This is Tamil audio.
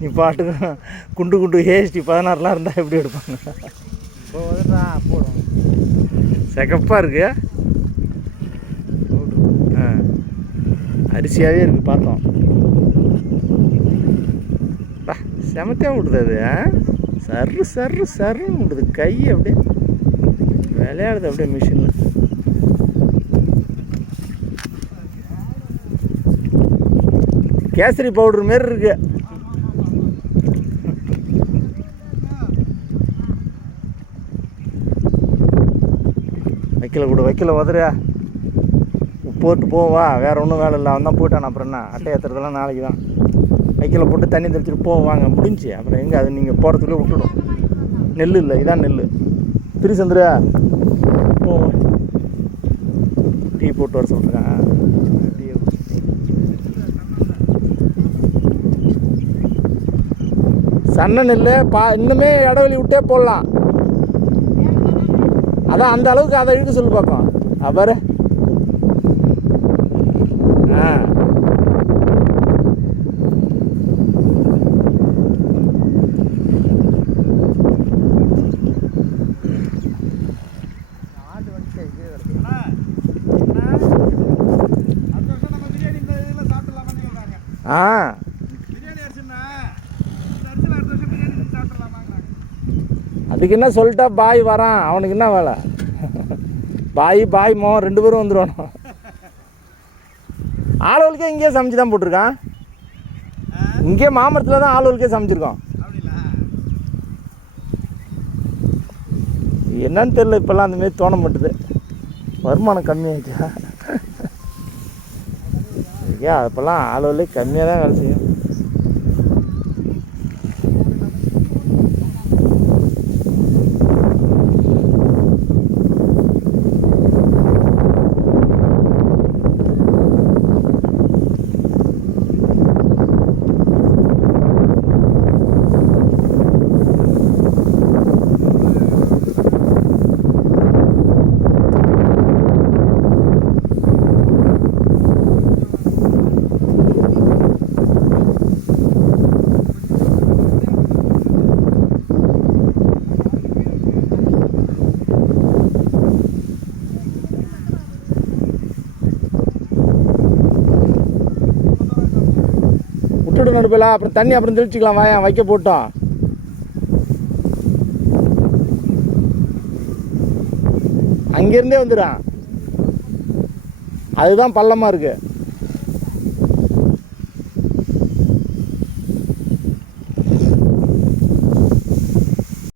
நீ பாட்டுக்கு குண்டு குண்டு ஏஸ்டி 16 இருந்தால் எப்படி எடுப்பாங்க? போடும் சிகப்பாக இருக்கு. அரிசியாகவே இருக்குது பார்த்தோம். செமத்தியாக விடுது அது. சர்ரு சர்ரு சர்ருன்னு விடுது. கை அப்படியே விளையாடுது அப்படியே மிஷினில். கேசரி பவுடர் மாரி இருக்கு. வைக்கல உதறியா போட்டு போவா. வேறு ஒன்றும் வேலை இல்லை. அவன் தான் போயிட்டான். அப்புறம் என்ன அட்டை ஏற்றுறதெல்லாம் நாளைக்கு தான். வைக்கல போட்டு தண்ணி தெளிச்சுட்டு போவாங்க. முடிஞ்சு அப்புறம் எங்கே அது நீங்கள் போகிறதுக்குள்ளே விட்டுடும். நெல் இல்லை, இதான் நெல். திருச்சந்திரா போவோம். டீ போட்டு வர சொல்கிறேன். சன்ன நெல் இன்னுமே இடைவெளி விட்டே போடலாம். அதான் அந்த அளவுக்கு அதை இழுக்க சொல்லி பார்ப்போம். அப்பாரு அதுக்கு என்ன சொல்லிட்டா பாய் வரான். அவனுக்கு என்ன வேலை? பாய் மோகன் 2 பேரும் வந்துடுவானோ. ஆளுகளுக்கே இங்கேயே சமைச்சு தான் போட்டிருக்கான். இங்கே மாமரத்தில் தான் ஆளுகளுக்கே சமைச்சிருக்கோம். என்னன்னு தெரியல. இப்போல்லாம் அந்தமாரி தோண மாட்டுது. வருமானம் கம்மியாகிடுச்சா? ஏன் அப்போல்லாம் ஆளுகளே கம்மியாக தான் வேலை செய்யும். நடுப்பில் அப்புறம் தண்ணி அப்புறம் தெளிச்சுக்கலாம். வாயா வைக்க போட்டோம். அங்கேருந்தே வந்துடும். அதுதான் பள்ளமாக இருக்குது.